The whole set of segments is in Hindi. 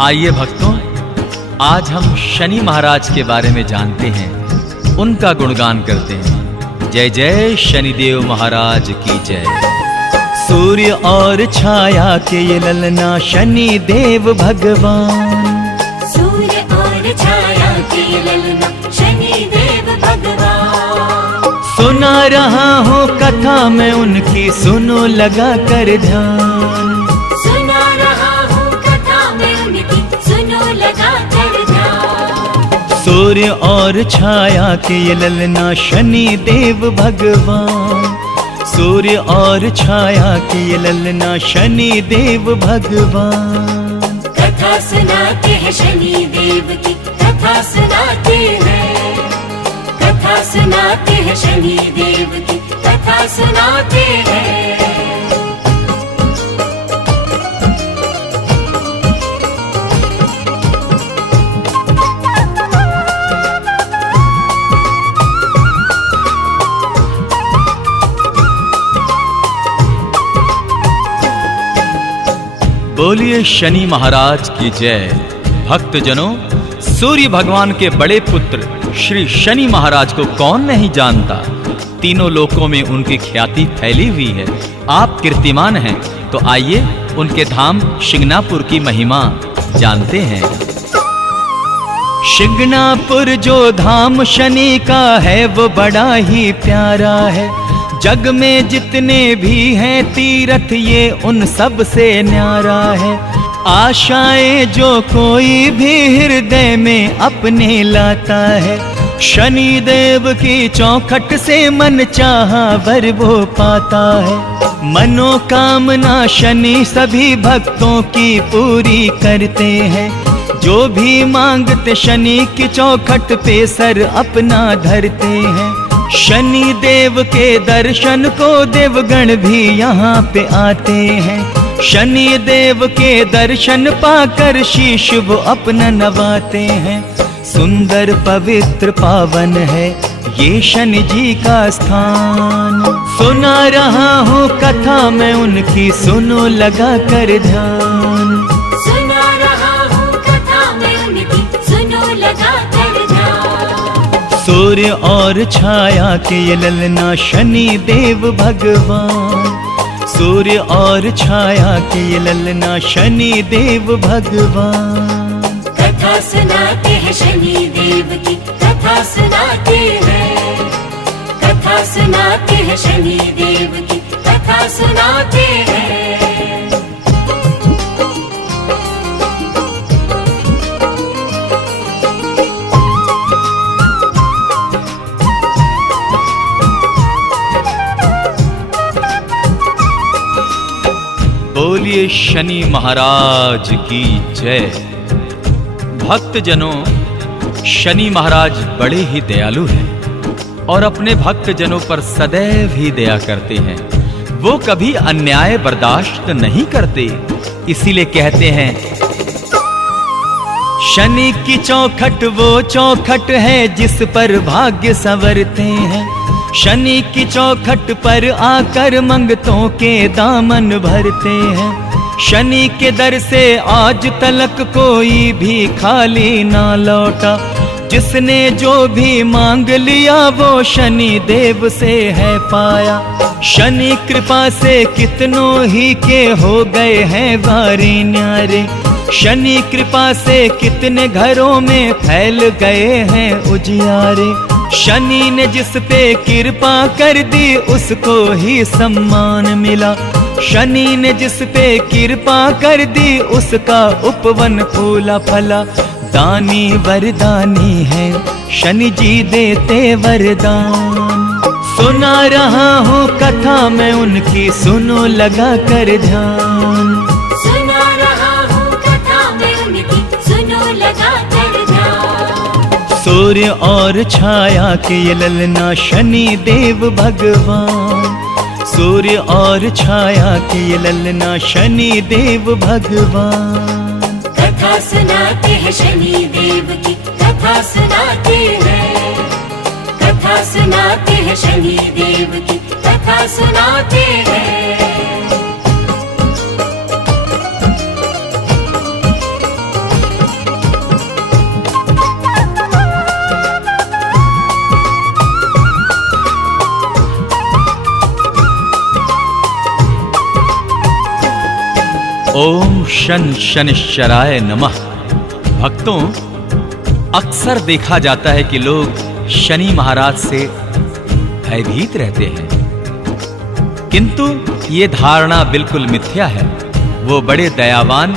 आइए भक्तों, आज हम शनि महाराज के बारे में जानते हैं, उनका गुणगान करते हैं। जय जय शनिदेव महाराज की जय। सूर्य और छाया के ये ललना शनि देव भगवान, सूर्य और छाया के ललना शनि देव भगवान। सुना रहा हूँ कथा में उनकी, सुनो लगा कर ध्यान। सुना रहा हूँ कथा में उनकी, सुनो लगा कर ध्यान। सूर्य और छाया के ये ललना शनि देव भगवान, सूर्य और छाया के ये ललना शनि देव भगवान। कथा सुनाते हैं शनि देव की, कथा सुनाते हैं, कथा सुनाते हैं शनि देव की, कथा सुनाते हैं। बोलिए शनि महाराज की जय। भक्तजनों, सूर्य भगवान के बड़े पुत्र श्री शनि महाराज को कौन नहीं जानता। तीनों लोकों में उनकी ख्याति फैली हुई है। आप कीर्तिमान हैं, तो आइए उनके धाम शिंगणापुर की महिमा जानते हैं। शिंगणापुर जो धाम शनि का है, वो बड़ा ही प्यारा है। जग में जितने भी हैं तीर्थ, ये उन सब से न्यारा है। आशाएं जो कोई भी हृदय में अपने लाता है, शनि देव की चौखट से मन चाहा वर वो पाता है। मनोकामना शनि सभी भक्तों की पूरी करते हैं। जो भी मांगते शनि की चौखट पे सर अपना धरते हैं। शनि देव के दर्शन को देवगण भी यहाँ पे आते हैं। शनि देव के दर्शन पाकर शीश वो अपना नवाते हैं। सुंदर पवित्र पावन है ये शनि जी का स्थान। सुना रहा हूँ कथा में उनकी, सुनो लगा कर ध्यान। सुना रहा हूँ कथा में उनकी, सुनो लगा कर ध्यान। सूर्य और छाया के ये ललना शनि देव भगवान, सूर्य और छाया के ये ललना शनि देव भगवान। कथा सुनाते हैं शनि देव की, कथा सुनाते हैं, कथा सुनाते हैं शनि देव की, कथा सुनाते हैं। बोलिए शनि महाराज की जय। भक्तजनों, शनि महाराज बड़े ही दयालु हैं और अपने भक्तजनों पर सदैव ही दया करते हैं। वो कभी अन्याय बर्दाश्त नहीं करते। इसीलिए कहते हैं, शनि की चौखट वो चौखट है जिस पर भाग्य संवरते हैं। शनि की चौखट पर आकर मंगतों के दामन भरते हैं। शनि के दर से आज तलक कोई भी खाली ना लौटा। जिसने जो भी मांग लिया वो शनि देव से है पाया। शनि कृपा से कितनों ही के हो गए हैं वारे न्यारे। शनि कृपा से कितने घरों में फैल गए हैं उजियारे। शनि ने जिस पे कृपा कर दी उसको ही सम्मान मिला। शनि ने जिस पे कृपा कर दी उसका उपवन फूला फला। दानी वरदानी है शनि जी देते वरदान। सुना रहा हूँ कथा में उनकी, सुनो लगा कर ध्यान। सुना रहा हूँ कथा में उनकी, सुनो लगा कर ध्यान। सूर्य और छाया के ये ललना शनि देव भगवान, सूर्य और छाया के ये ललना शनि देव भगवान। कथा सुनाते हैं शनि देव की, कथा सुनाते हैं, कथा सुनाते हैं शनि देव की, कथा सुनाते हैं। ओम शन शनिश्चराय नमः। भक्तों, अक्सर देखा जाता है कि लोग शनि महाराज से भयभीत रहते हैं, किंतु ये धारणा बिल्कुल मिथ्या है। वो बड़े दयावान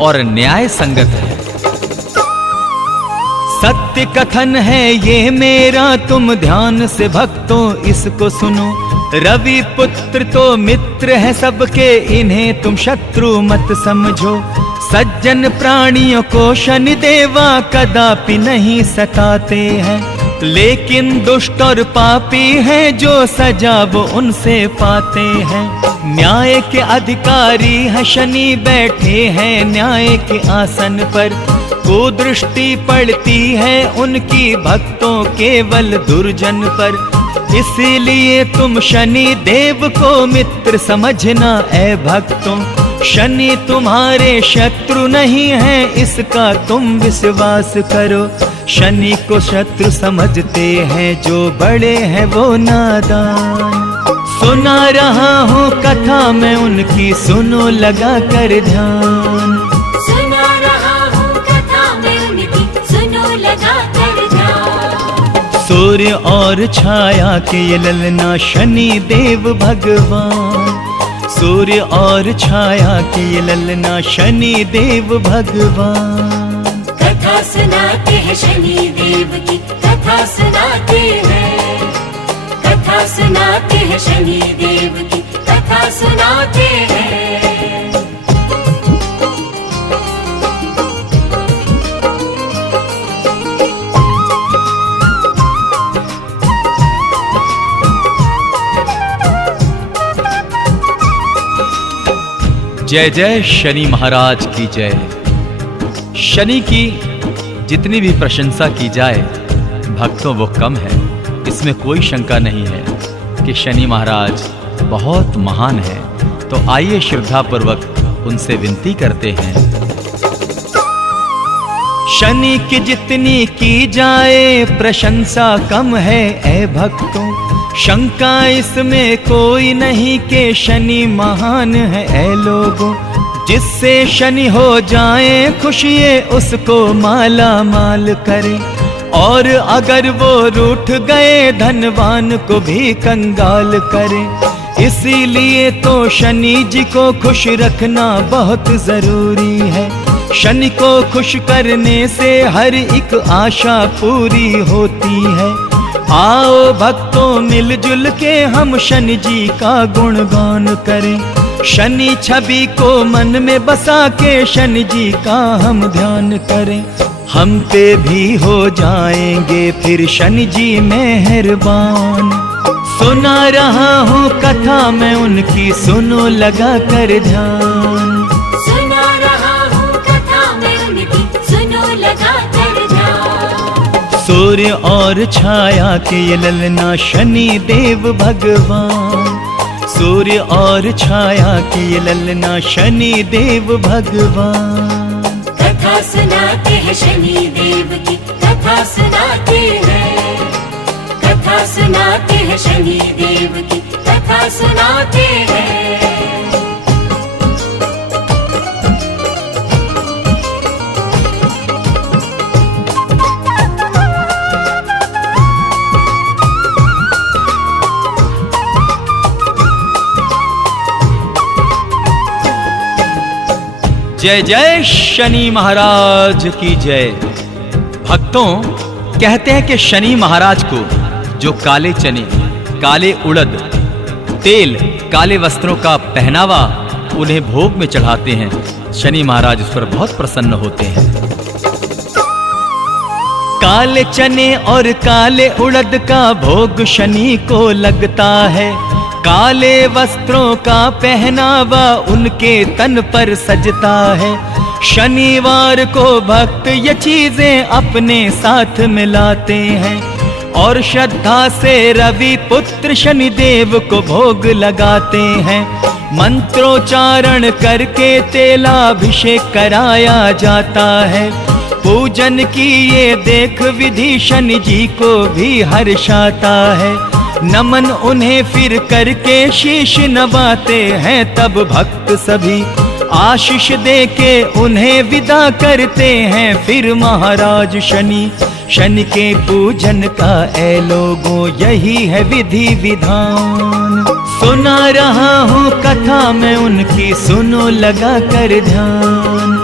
और न्याय संगत है। सत्य कथन है ये मेरा, तुम ध्यान से भक्तों इसको सुनो। रवि पुत्र तो मित्र है सबके, इन्हें तुम शत्रु मत समझो। सज्जन प्राणियों को शनि देवा कदापि नहीं सताते हैं, लेकिन दुष्ट और पापी हैं जो सजा वो उनसे पाते हैं। न्याय के अधिकारी है शनि, बैठे हैं न्याय के आसन पर। कुदृष्टि पड़ती है उनकी भक्तों केवल दुर्जन पर। इसीलिए तुम शनि देव को मित्र समझना ऐ भक्तों। शनि तुम्हारे शत्रु नहीं है, इसका तुम विश्वास करो। शनि को शत्रु समझते हैं जो बड़े हैं वो नादान। सुना रहा हूँ कथा मैं उनकी, सुनो लगा कर ध्यान। सुना रहा हूँ कथा मैं उनकी, सुनो लगा कर ध्यान। सूर्य और छाया के ये ललना शनि देव भगवान। सूर्य और छाया के ये ललना शनि देव भगवान। कथा सुनाते हैं शनि देव की, कथा सुनाते हैं। कथा सुनाते हैं शनि देव की, कथा सुनाते हैं। जय जय शनि महाराज की जय। शनि की जितनी भी प्रशंसा की जाए भक्तों वो कम है। इसमें कोई शंका नहीं है कि शनि महाराज बहुत महान है। तो आइए श्रद्धा पूर्वक उनसे विनती करते हैं। शनि की जितनी की जाए प्रशंसा कम है ऐ भक्तों। शंका इसमें कोई नहीं कि शनि महान है ऐ लोगों। जिससे शनि हो जाए खुशिये उसको माला माल करे, और अगर वो रूठ गए धनवान को भी कंगाल करे। इसीलिए तो शनि जी को खुश रखना बहुत जरूरी है। शनि को खुश करने से हर एक आशा पूरी होती है। आओ भक्तों मिलजुल के हम शनि जी का गुणगान करें। शनि छवि को मन में बसा के शनि जी का हम ध्यान करें। हम पे भी हो जाएंगे फिर शनि जी मेहरबान। सुना रहा हूँ कथा मैं उनकी, सुनो लगा कर ध्यान। सुना रहा हूँ कथा मैं उनकी, सुनो लगा कर ध्यान। सूर्य और छाया के ये ललना शनि देव भगवान। सूर्य और छाया के ये ललना शनि देव भगवान। कथा सुनाते हैं शनि देव की, कथा सुनाते हैं। कथा सुनाते हैं शनि देव की, कथा सुनाते हैं। जय जय शनि महाराज की जय। भक्तों, कहते हैं कि शनि महाराज को जो काले चने, काले उड़द, तेल, काले वस्त्रों का पहनावा उन्हें भोग में चढ़ाते हैं, शनि महाराज उस पर बहुत प्रसन्न होते हैं। काले चने और काले उड़द का भोग शनि को लगता है। काले वस्त्रों का पहनावा उनके तन पर सजता है। शनिवार को भक्त ये चीजें अपने साथ मिलाते हैं, और श्रद्धा से रवि पुत्र शनि देव को भोग लगाते हैं। मंत्रोच्चारण करके तेलाभिषेक कराया जाता है। पूजन की ये देख विधि शनि जी को भी हर्षाता है। नमन उन्हें फिर करके शीश नवाते हैं, तब भक्त सभी आशीष देके उन्हें विदा करते हैं फिर महाराज शनि। शनि के पूजन का ऐ लोगों यही है विधि विधान। सुना रहा हूँ कथा मैं उनकी, सुनो लगा कर ध्यान।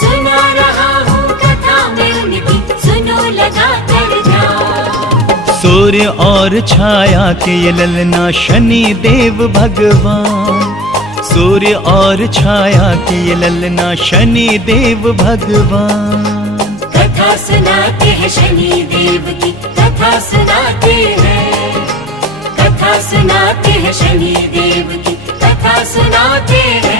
सुना रहा हूँ कथा मैं उनकी, सुनो लगा कर ध्यान। सूर्य और छाया के ये ललना शनि देव भगवान। सूर्य और छाया के ये ललना शनि देव भगवान। कथा सुनाते हैं शनि देव की, कथा सुनाते हैं। कथा सुनाते हैं शनि देव की, कथा सुनाते हैं।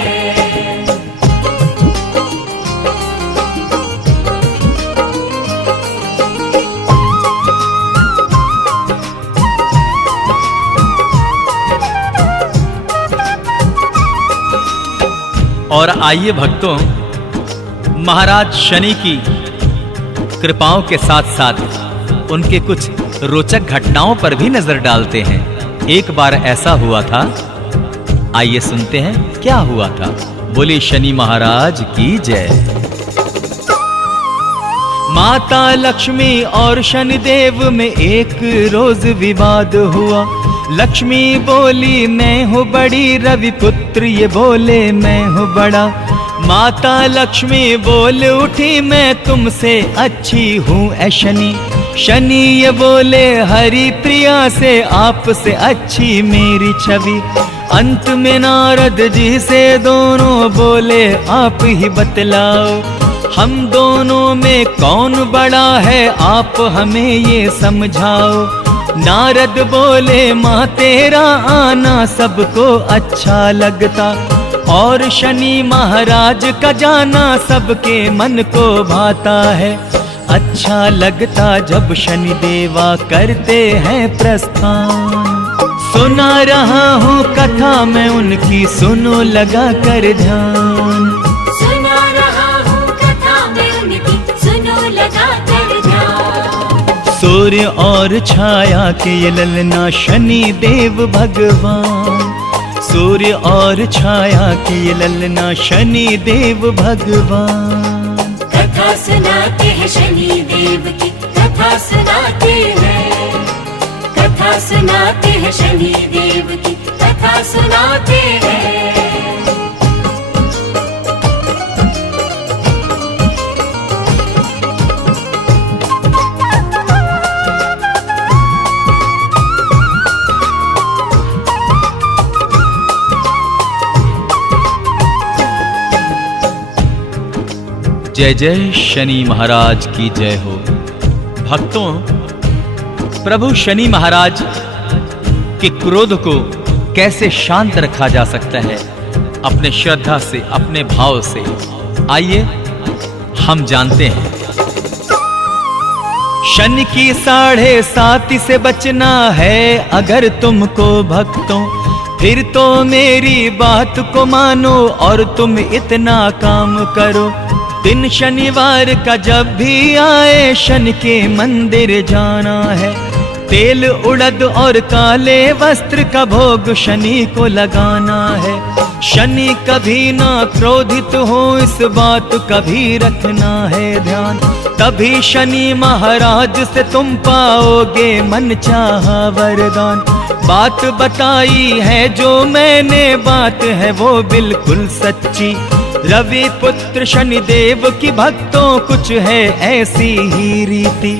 और आइए भक्तों, महाराज शनि की कृपाओं के साथ साथ उनके कुछ रोचक घटनाओं पर भी नजर डालते हैं। एक बार ऐसा हुआ था, आइए सुनते हैं क्या हुआ था। बोले शनि महाराज की जय। माता लक्ष्मी और शनिदेव में एक रोज विवाद हुआ। लक्ष्मी बोली मैं हूँ बड़ी, रवि पुत्र ये बोले मैं हूँ बड़ा। माता लक्ष्मी बोल उठी मैं तुमसे अच्छी हूँ ऐ शनि। शनि ये बोले हरि प्रिया से आपसे अच्छी मेरी छवि। अंत में नारद जी से दोनों बोले आप ही बतलाओ, हम दोनों में कौन बड़ा है आप हमें ये समझाओ। नारद बोले माँ तेरा आना सबको अच्छा लगता, और शनि महाराज का जाना सबके मन को भाता है। अच्छा लगता जब शनि देवा करते हैं प्रस्थान। सुना रहा हूँ कथा मैं उनकी, सुनो लगा कर ध्यान। सुना रहा हूँ कथा मैं उनकी, सुनो लगा कर ध्यान। सूर्य और छाया के ये ललना शनि देव भगवान। सूर्य और छाया के ये ललना शनि देव भगवान। कथा सुनाते हैं शनि देव की, कथा सुनाते हैं। कथा सुनाते हैं शनि देव की, कथा सुनाते हैं। जय जय शनि महाराज की जय हो। भक्तों, प्रभु शनि महाराज के क्रोध को कैसे शांत रखा जा सकता है? अपने श्रद्धा से, अपने भाव से। आइए हम जानते हैं। शनि की 7.5 से बचना है अगर तुमको भक्तों, फिर तो मेरी बात को मानो और तुम इतना काम करो। दिन शनिवार का जब भी आए शनि के मंदिर जाना है। तेल उड़द और काले वस्त्र का भोग शनि को लगाना है। शनि कभी ना क्रोधित हो इस बात का भी रखना है ध्यान। तभी शनि महाराज से तुम पाओगे मन चाहा वरदान। बात बताई है जो मैंने, बात है वो बिल्कुल सच्ची। रवि पुत्र शनिदेव की भक्तों कुछ है ऐसी ही रीति।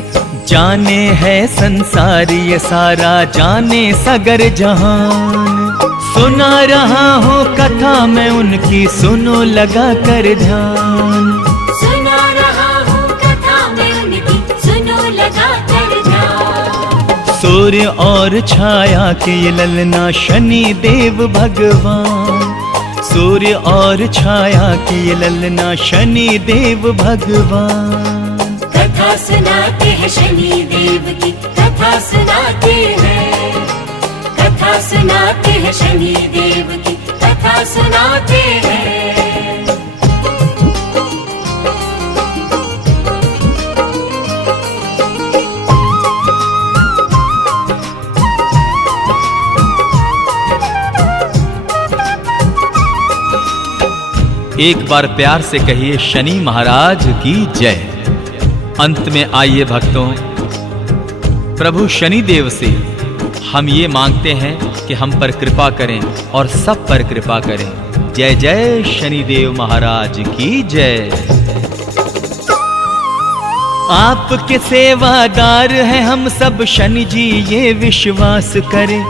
जाने है संसार ये सारा, जाने सगर जहान। सुना रहा हूँ कथा मैं उनकी, सुनो लगा कर ध्यान। सुना रहा हूँ कथा मैं उनकी, सुनो लगा कर ध्यान। सूर्य और छाया के ये ललना शनि देव भगवान। सूर्य और छाया के ये ललना शनि देव भगवान। कथा सुनाते हैं शनि देव की, कथा सुनाते हैं। कथा सुनाते हैं शनि देव की, कथा सुनाते हैं। एक बार प्यार से कहिए शनि महाराज की जय। अंत में आइए भक्तों, प्रभु शनि देव से हम ये मांगते हैं कि हम पर कृपा करें और सब पर कृपा करें। जय जय शनिदेव महाराज की जय। आपके सेवादार हैं हम सब शनि जी, ये विश्वास करें।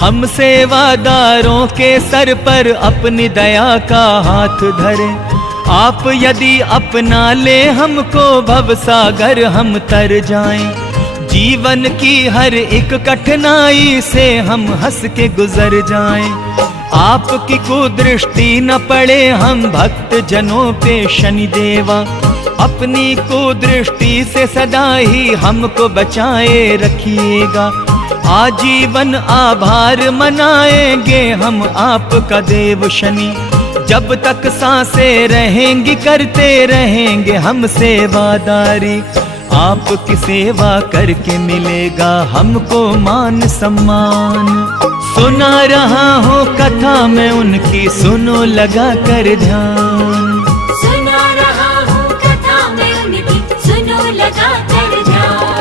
हम सेवादारों के सर पर अपनी दया का हाथ धरें। आप यदि अपना ले हमको भवसागर हम तर जाएं। जीवन की हर एक कठिनाई से हम हंस के गुजर जाएं। आपकी कुदृष्टि न पड़े हम भक्त जनों पे शनि देवा। अपनी कुदृष्टि से सदा ही हमको बचाए रखिएगा। आजीवन आभार मनाएंगे हम आपका देव शनि। जब तक सांसें रहेंगी करते रहेंगे हम सेवादारी। आपकी सेवा करके मिलेगा हमको मान सम्मान। सुना रहा हूँ कथा में उनकी, सुनो लगा कर ध्यान। सुना रहा हूँ कथा में उनकी, सुनो लगा कर ध्यान।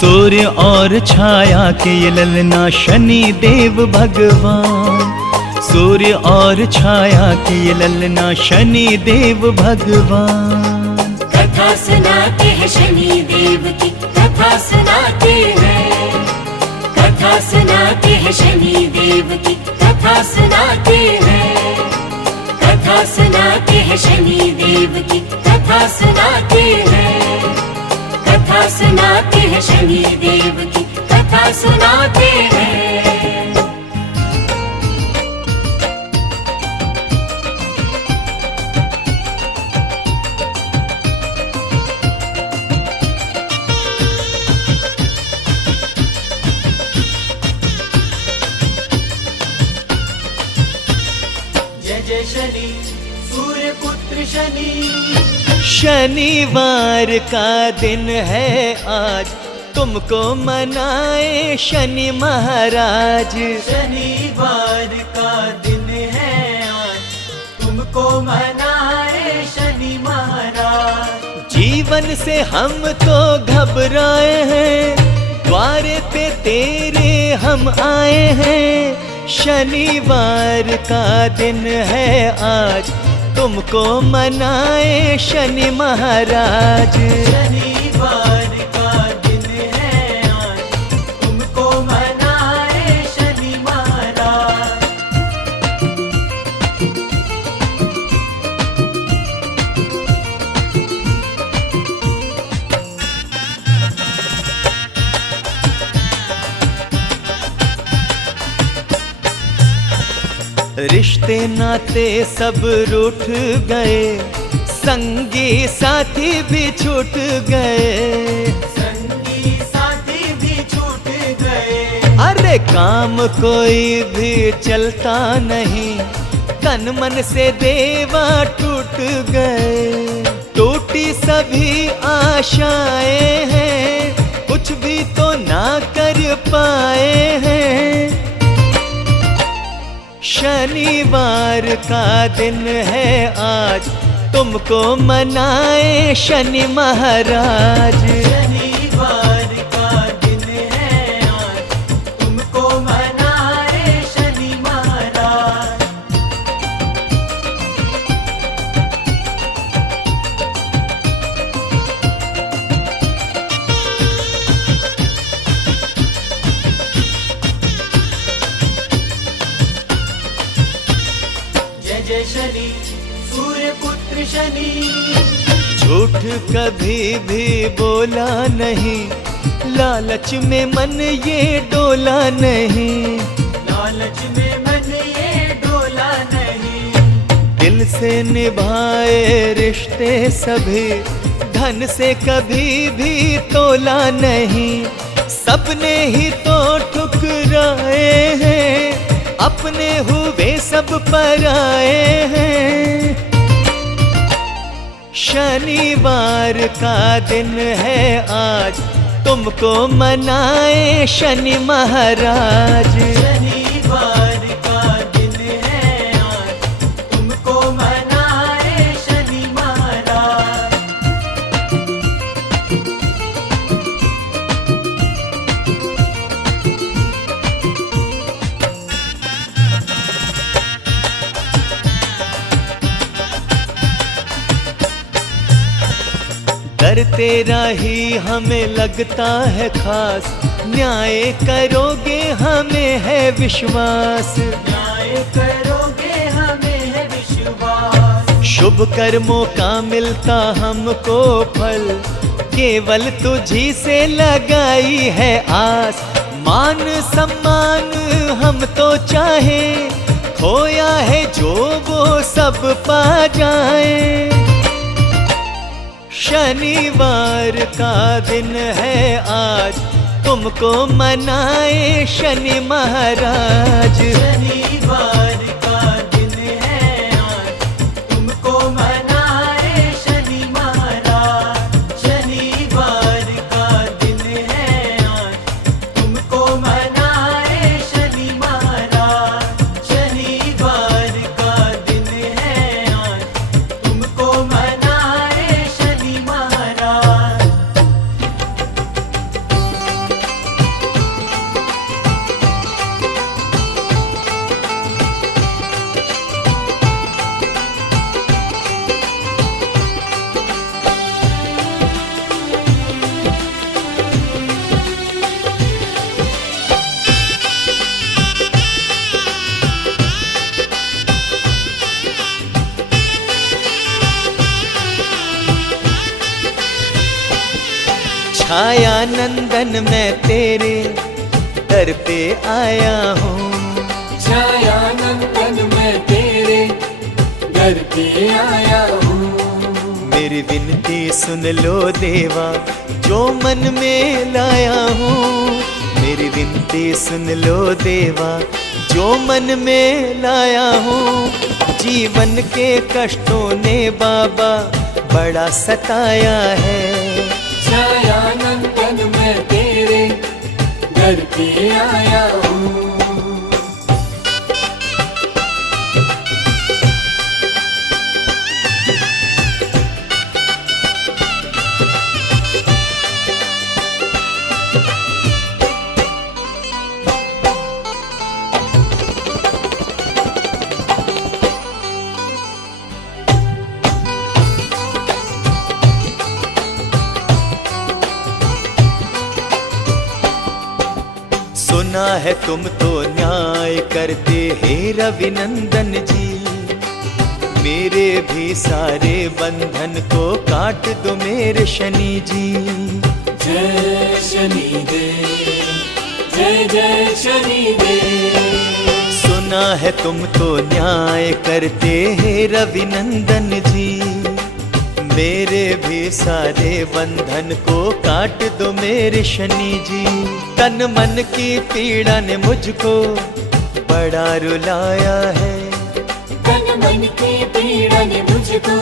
सूर्य और छाया के ये ललना शनि देव भगवान। सूर्य और छाया के ये ललना शनि देव भगवान। कथा सुनाते हैं शनि देव की, कथा सुनाते हैं। कथा सुनाते हैं शनि देव की, कथा सुनाते हैं। कथा सुनाते हैं शनि देव की, कथा सुनाते हैं। कथा सुनाते हैं शनि देव की, कथा सुनाते हैं। जय शनि सूर्य पुत्र शनि। शनिवार का दिन है आज, तुमको मनाए शनि महाराज। शनिवार का दिन है आज, तुमको मनाए शनि महाराज। जीवन से हम तो घबराए हैं, द्वार पे तेरे हम आए हैं। शनिवार का दिन है आज, तुमको मनाए शनि महाराज। शनिवार का दिन है आज, तुमको मनाए शनि महाराज। रिश्ते नाते सब रूठ गए, संगी साथी भी छूट गए। संगी साथी भी छूट गए। अरे काम कोई भी चलता नहीं, तन मन से देवा टूट गए। टूटी सभी आशाएं हैं, कुछ भी तो ना कर पाए हैं। शनिवार का दिन है आज, तुमको मनाए शनि महाराज। शनिवार का दिन है आज, तुमको मनाए शनि महाराज। जय शनि सूर्य पुत्र शनि। झूठ कभी भी बोला नहीं, लालच में मन ये डोला नहीं। लालच में मन ये डोला नहीं। दिल से निभाए रिश्ते सभी, धन से कभी भी तोला नहीं। सबने ही तो ठुकराए हैं, अपने हुए सब पराए हैं। शनिवार का दिन है आज, तुमको मनाए शनि महाराज। शनिवार का दिन है आज, तुमको मनाए दर तेरा ही हमें लगता है खास, न्याय करोगे हमें है विश्वास, न्याय करोगे हमें है विश्वास। शुभ कर्मों का मिलता हमको फल, केवल तुझी से लगाई है आस। मान सम्मान हम तो चाहे, खोया है जो वो सब पा जाए। शनिवार का दिन है आज, तुमको मनाए शनि महाराज। शनिवार का दिन है आज, तुमको मनाए शनि महाराज। शनिवार का दिन है आज, तुमको मनाए शनि महाराज। शनिवार का दिन है आज, तुमको मनाए शनि महाराज। छाया नंदन मैं तेरे दर पे आया हूँ, छाया नंदन मैं तेरे घर पे आया हूँ। मेरी विनती सुन लो देवा जो मन में लाया हूँ। मेरी विनती सुन लो देवा जो मन में लाया हूँ। जीवन के कष्टों ने बाबा बड़ा सताया है, छाया नंदन मैं तेरे घर पे आया हूँ। सुना है तुम तो न्याय करते हे रविनंदन जी, मेरे भी सारे बंधन को काट दो मेरे शनि जी। जय शनि देव, जय जय शनि देव। सुना है तुम तो न्याय करते हे रविनंदन जी, मेरे भी सारे बंधन को काट दो मेरे शनि जी। तन मन की पीड़ा ने मुझको बड़ा रुलाया है, तन मन की पीड़ा ने मुझको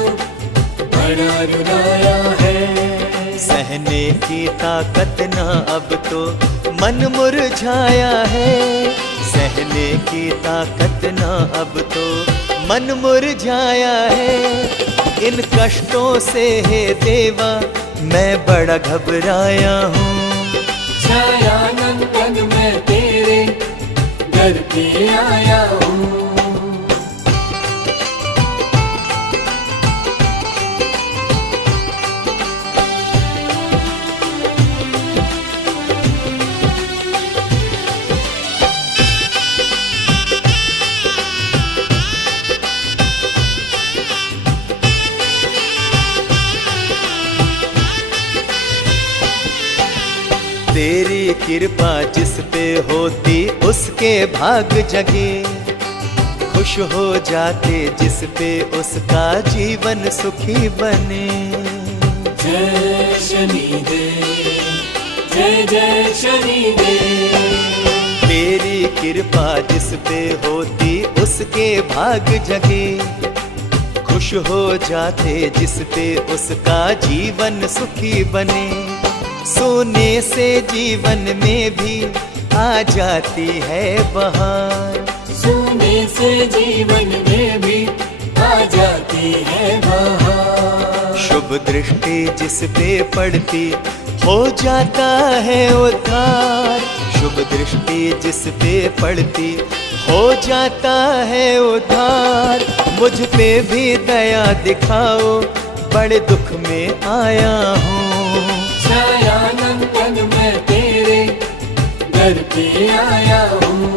बड़ा रुलाया है। सहने की ताकत ना अब तो मन मुरझाया है, सहने की ताकत ना अब तो मन मुरझाया है। इन कष्टों से हे देवा मैं बड़ा घबराया हूँ। छाया नंदन मैं तेरे घर पे आया हूँ। तेरी कृपा जिस पे होती उसके भाग जगे, खुश हो जाते जिस पे उसका जीवन सुखी बने। जय शनि देव, जय जय शनि देव। तेरी कृपा जिस पे होती उसके भाग जगे, खुश हो जाते जिस पे उसका जीवन सुखी बने। सोने से जीवन में भी आ जाती है बहार, सोने से जीवन में भी आ जाती है बहार। शुभ दृष्टि जिस पे पड़ती हो जाता है उद्धार, शुभ दृष्टि जिस पे पड़ती हो जाता है उद्धार। मुझ पे भी दया दिखाओ बड़े दुख में आया हूँ। छाया नंदन मैं तेरे दर पे आया हूँ।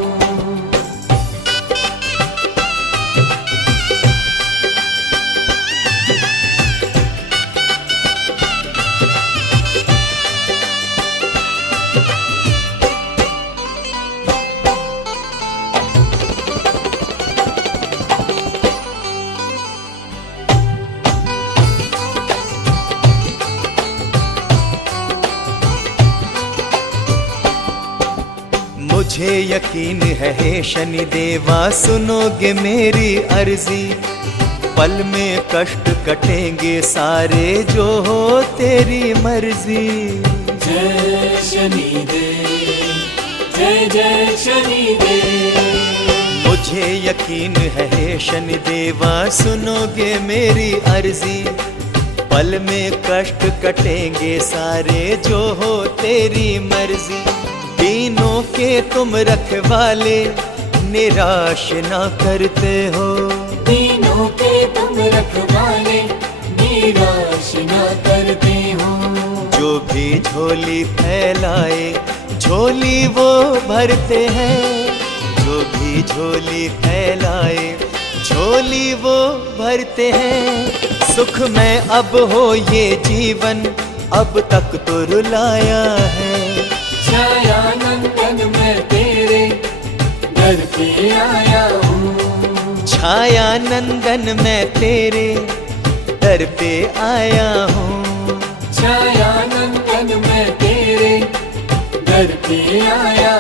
मुझे यकीन है हे शनि देवा सुनोगे मेरी अर्जी, पल में कष्ट कटेंगे सारे जो हो तेरी मर्जी। जय शनि देव, जय जय शनि देव। मुझे यकीन है हे शनि देवा सुनोगे मेरी अर्जी, पल में कष्ट कटेंगे सारे जो हो तेरी मर्जी। दीनों के तुम रखवाले निराश ना करते हो, दीनों के तुम रखवाले निराश ना करते हो। जो भी झोली फैलाए झोली वो भरते हैं, जो भी झोली फैलाए झोली वो भरते हैं। सुख में अब हो ये जीवन अब तक तो रुलाया है। छाया नंदन मैं तेरे दर पे आया हूँ। छाया नंदन मैं तेरे दर पे आया हूँ। छाया नंदन मैं तेरे दर पे आया